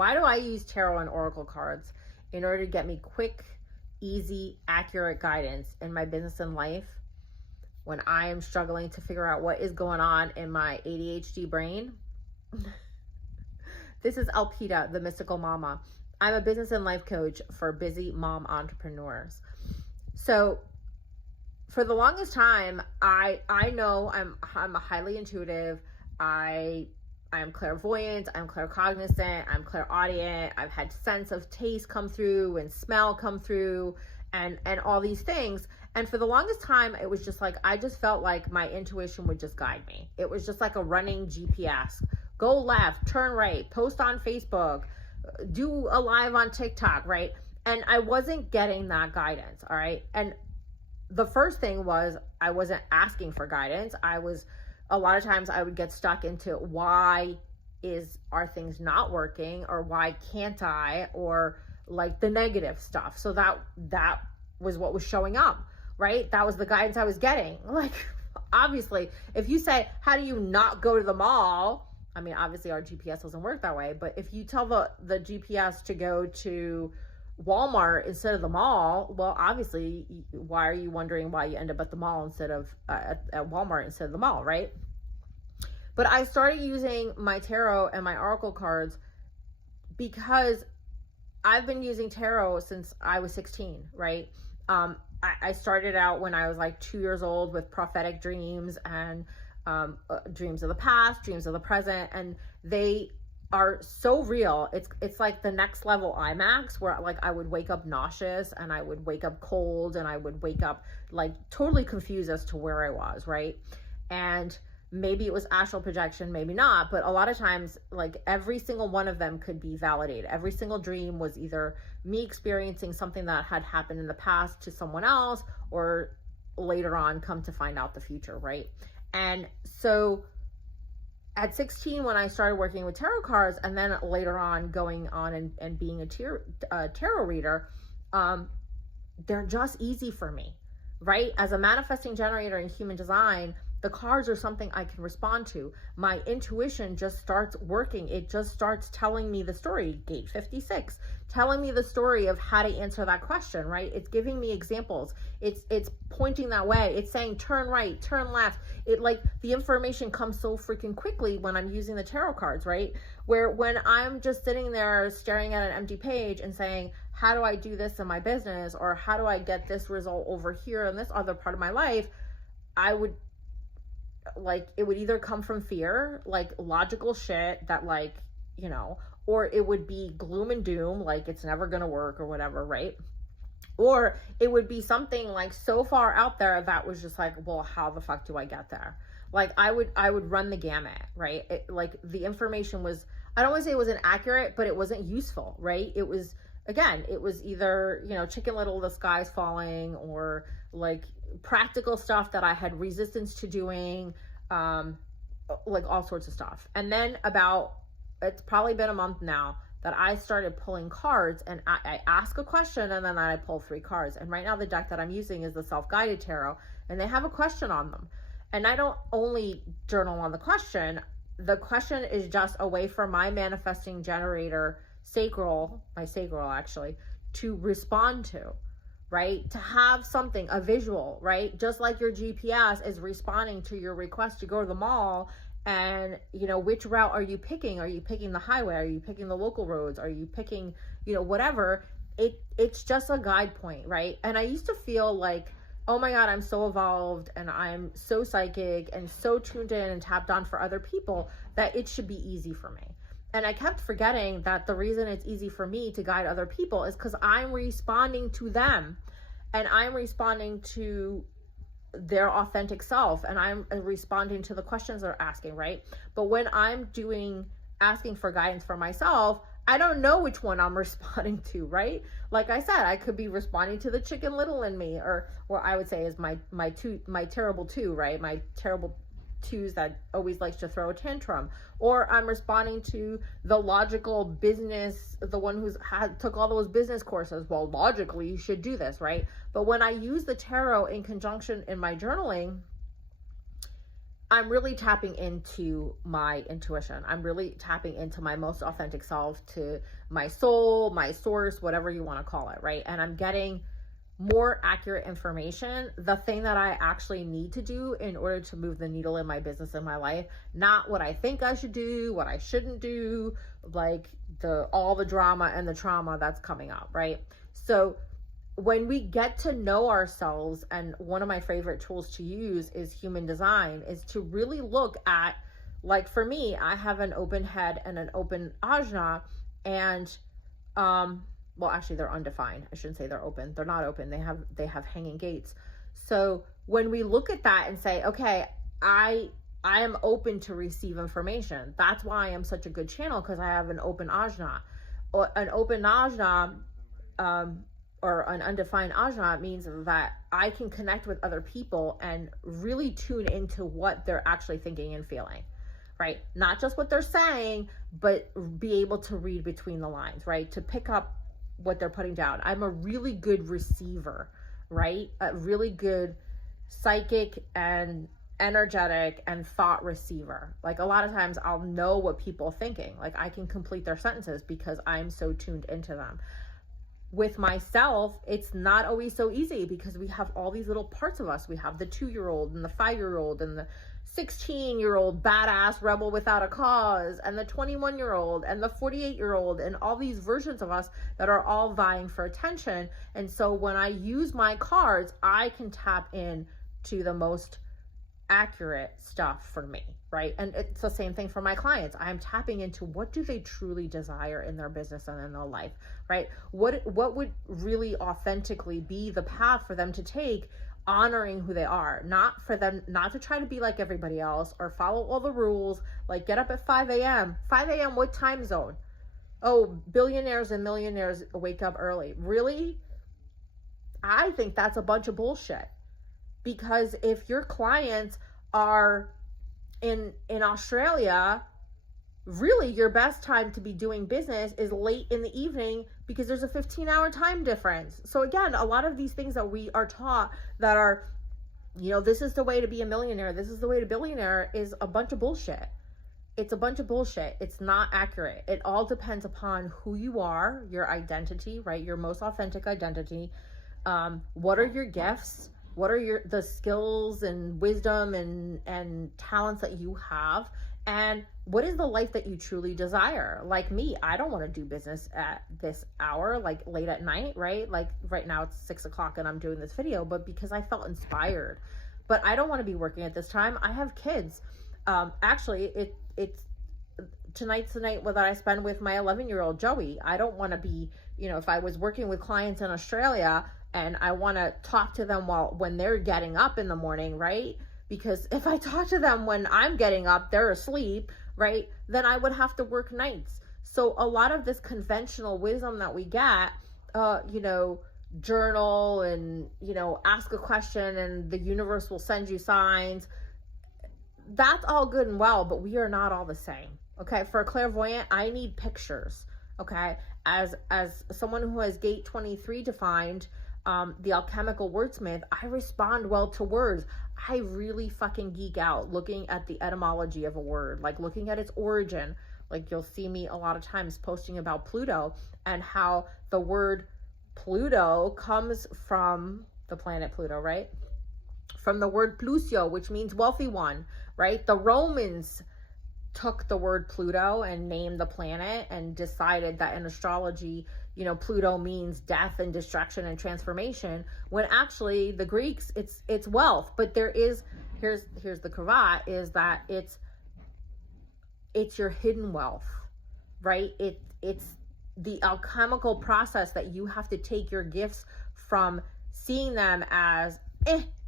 Why do I use tarot and oracle cards? In order to get me quick, easy, accurate guidance in my business and life when I am struggling to figure out what is going on in my ADHD brain. This is Alpita, the Mystical Mama. I'm a business and life coach for busy mom entrepreneurs. So for the longest time, I know I'm a highly intuitive. I am clairvoyant, I'm claircognizant, I'm clairaudient. I've had sense of taste come through and smell come through and all these things. And for the longest time, it was just like, I just felt like my intuition would just guide me. It was just like a running GPS. Go left, turn right, post on Facebook, do a live on TikTok, right? And I wasn't getting that guidance, all right? And the first thing was I wasn't asking for guidance. A lot of times I would get stuck into why are things not working, or why can't I, or like the negative stuff. So that was what was showing up, right? That was the guidance I was getting. Like, obviously, if you say, how do you not go to the mall? I mean, obviously our GPS doesn't work that way, but if you tell the GPS to go to Walmart instead of the mall, well, obviously, why are you wondering why you end up at the mall instead of at Walmart instead of the mall, right? But I started using my tarot and my oracle cards because I've been using tarot since I was 16, right? I started out when I was like 2 years old with prophetic dreams and dreams of the past, dreams of the present, and they are so real. It's like the next level IMAX, where like I would wake up nauseous and I would wake up cold and I would wake up like totally confused as to where I was, right? And maybe it was astral projection, maybe not, but a lot of times like every single one of them could be validated. Every single dream was either me experiencing something that had happened in the past to someone else, or later on come to find out the future, right? And so at 16, when I started working with tarot cards, and then later on going on and being a tarot reader, they're just easy for me, right? As a manifesting generator in human design, the cards are something I can respond to. My intuition just starts working. It just starts telling me the story, gate 56, telling me the story of how to answer that question, right? It's giving me examples. It's pointing that way. It's saying, turn right, turn left. It like the information comes so freaking quickly when I'm using the tarot cards, right? Where when I'm just sitting there staring at an empty page and saying, how do I do this in my business? Or how do I get this result over here in this other part of my life? It would either come from fear, like logical shit that like, or it would be gloom and doom, like it's never going to work or whatever, right? Or it would be something like so far out there that was just like, well, how the fuck do I get there? Like I would run the gamut, right? Like the information was, I don't want to say it wasn't accurate, but it wasn't useful, right? It was, again, it was either, Chicken Little, the sky's falling, or like practical stuff that I had resistance to doing, like all sorts of stuff. And then it's probably been a month now that I started pulling cards, and I ask a question and then I pull 3 cards. And right now the deck that I'm using is the Self-Guided Tarot, and they have a question on them. And I don't only journal on the question is just a way for my manifesting generator my sacral actually, to respond to, right? To have something, a visual, right? Just like your GPS is responding to your request to go to the mall, and which route are you picking? Are you picking the highway? Are you picking the local roads? Are you picking, whatever? It's just a guide point, right? And I used to feel like, oh my God, I'm so evolved and I'm so psychic and so tuned in and tapped on for other people that it should be easy for me. And I kept forgetting that the reason it's easy for me to guide other people is because I'm responding to them, and I'm responding to their authentic self, and I'm responding to the questions they're asking, right? But when I'm asking for guidance for myself, I don't know which one I'm responding to, right? Like I said, I could be responding to the Chicken Little in me, or I would say is my terrible 2, right? My terrible 2s that always likes to throw a tantrum. Or I'm responding to the logical business, the one who's took all those business courses. Well, logically you should do this, right? But when I use the tarot in conjunction in my journaling, I'm really tapping into my intuition. I'm really tapping into my most authentic self, to my soul, my source, whatever you want to call it, right? And I'm getting more accurate information, the thing that I actually need to do in order to move the needle in my business and my life, not what I think I should do, what I shouldn't do, like all the drama and the trauma that's coming up, right? So when we get to know ourselves, and one of my favorite tools to use is human design, is to really look at, like for me, I have an open head and an open ajna, and well, actually they're undefined. I shouldn't say they're open. They're not open. They have hanging gates. So when we look at that and say, okay, I am open to receive information. That's why I am such a good channel, because I have an open ajna. Or an open ajna, or an undefined ajna, means that I can connect with other people and really tune into what they're actually thinking and feeling, right? Not just what they're saying, but be able to read between the lines, right? To pick up what they're putting down. I'm a really good receiver, right? A really good psychic and energetic and thought receiver. Like a lot of times I'll know what people are thinking. Like I can complete their sentences because I'm so tuned into them. With myself, it's not always so easy, because we have all these little parts of us. We have the 2-year-old and the 5-year-old and the 16-year-old badass rebel without a cause, and the 21-year-old and the 48-year-old, and all these versions of us that are all vying for attention. And so when I use my cards, I can tap in to the most accurate stuff for me, right? And it's the same thing for my clients. I'm tapping into what do they truly desire in their business and in their life, right? What would really authentically be the path for them to take, honoring who they are, not for them, not to try to be like everybody else or follow all the rules, like get up at 5 a.m. 5 a.m. What time zone? Oh, billionaires and millionaires wake up early. Really? I think that's a bunch of bullshit. Because if your clients are in Australia, really your best time to be doing business is late in the evening, because there's a 15-hour time difference. So again, a lot of these things that we are taught that are, you know, this is the way to be a millionaire, this is the way to billionaire, is a bunch of bullshit. It's a bunch of bullshit. It's not accurate. It all depends upon who you are, your identity, right? Your most authentic identity. What are your gifts? What are the skills and wisdom and talents that you have? And what is the life that you truly desire? Like me, I don't want to do business at this hour, like late at night, right? Like right now it's 6 o'clock and I'm doing this video, but because I felt inspired. But I don't want to be working at this time. I have kids. Actually, it's tonight's the night that I spend with my 11-year-old Joey. I don't want to be, you know, if I was working with clients in Australia and I want to talk to them when they're getting up in the morning, right? Because if I talk to them when I'm getting up, they're asleep, right? Then I would have to work nights. So a lot of this conventional wisdom that we get, you know, journal and, you know, ask a question and the universe will send you signs. That's all good and well, but we are not all the same. Okay. For a clairvoyant, I need pictures. Okay. As someone who has gate 23 defined, the alchemical wordsmith, I respond well to words. I really fucking geek out looking at the etymology of a word, like looking at its origin. Like you'll see me a lot of times posting about Pluto and how the word Pluto comes from the planet Pluto, right? From the word Plusio, which means wealthy one, right? The Romans took the word Pluto and named the planet and decided that in astrology, you know, Pluto means death and destruction and transformation, when actually the Greeks, it's wealth. But there is, here's the cravat, is that it's your hidden wealth, right? It's the alchemical process that you have to take your gifts from seeing them as,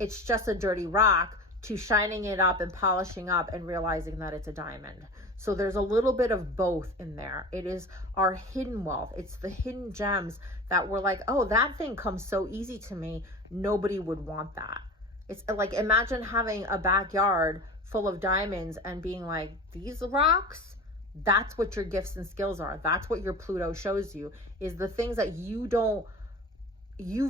it's just a dirty rock, to shining it up and polishing up and realizing that it's a diamond. So there's a little bit of both in there. It is our hidden wealth. It's the hidden gems that we're like, oh, that thing comes so easy to me. Nobody would want that. It's like, imagine having a backyard full of diamonds and being like, these rocks, that's what your gifts and skills are. That's what your Pluto shows you, is the things that you've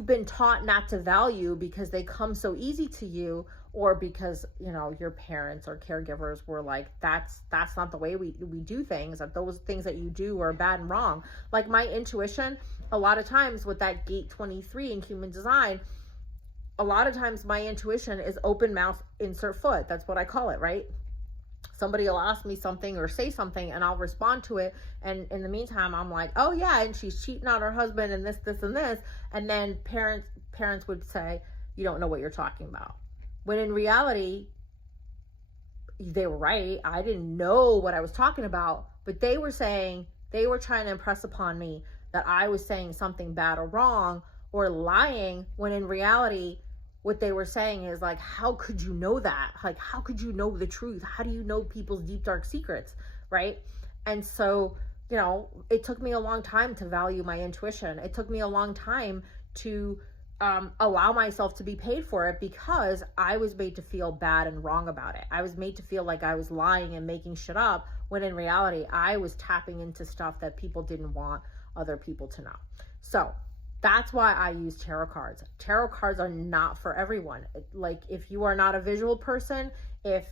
been taught not to value because they come so easy to you. or because, you know, your parents or caregivers were like, that's not the way we do things, that those things that you do are bad and wrong. Like my intuition, a lot of times with that gate 23 in human design, a lot of times my intuition is open mouth, insert foot. That's what I call it, right? Somebody will ask me something or say something and I'll respond to it, and in the meantime I'm like, oh yeah, and she's cheating on her husband and this and this, and then parents would say, you don't know what you're talking about, when in reality they were right. I didn't know what I was talking about, but they were trying to impress upon me that I was saying something bad or wrong or lying, when in reality what they were saying is like, how could you know that? Like, how could you know the truth? How do you know people's deep, dark secrets, right? And so, you know, it took me a long time to value my intuition. It took me a long time to allow myself to be paid for it, because I was made to feel bad and wrong about it. I was made to feel like I was lying and making shit up, when in reality, I was tapping into stuff that people didn't want other people to know. So that's why I use tarot cards. Tarot cards are not for everyone. Like, if you are not a visual person, if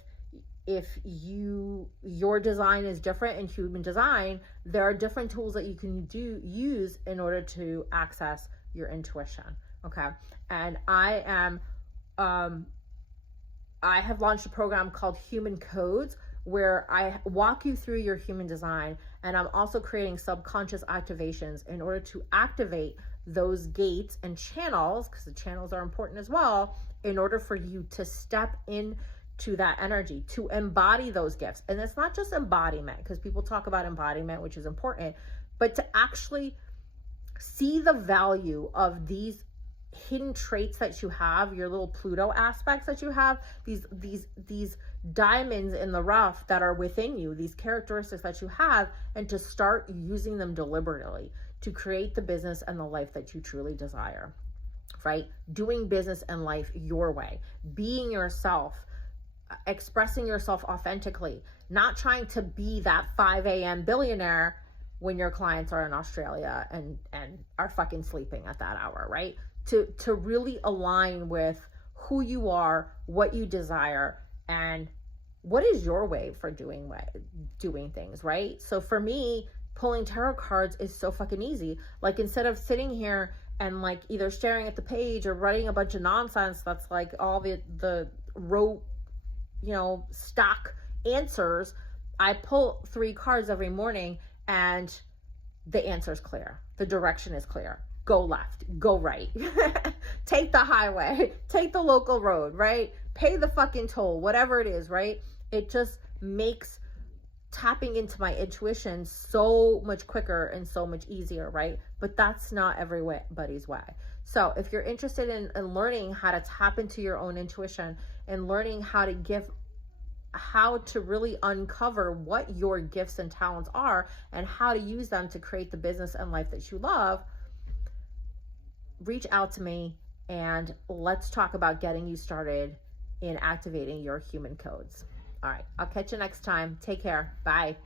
your design is different in human design, there are different tools that you can use in order to access your intuition. Okay. And I have launched a program called Human Codes, where I walk you through your human design, and I'm also creating subconscious activations in order to activate those gates and channels, because the channels are important as well, in order for you to step into that energy, to embody those gifts. And it's not just embodiment, because people talk about embodiment, which is important, but to actually see the value of these hidden traits that you have, your little Pluto aspects that you have, these diamonds in the rough that are within you, these characteristics that you have, and to start using them deliberately to create the business and the life that you truly desire, right? Doing business and life your way, being yourself, expressing yourself authentically, not trying to be that 5 a.m. billionaire when your clients are in Australia and are fucking sleeping at that hour, right? To really align with who you are, what you desire, and what is your way for doing things, right? So for me, pulling tarot cards is so fucking easy. Like, instead of sitting here and like either staring at the page or writing a bunch of nonsense that's like all the rote, you know, stock answers, I pull 3 cards every morning and the answer is clear. The direction is clear. Go left, go right, take the highway, take the local road, right? Pay the fucking toll, whatever it is, right? It just makes tapping into my intuition so much quicker and so much easier, right? But that's not everybody's way. So if you're interested in learning how to tap into your own intuition and learning how to really uncover what your gifts and talents are and how to use them to create the business and life that you love, reach out to me and let's talk about getting you started in activating your human codes. All right, I'll catch you next time. Take care. Bye.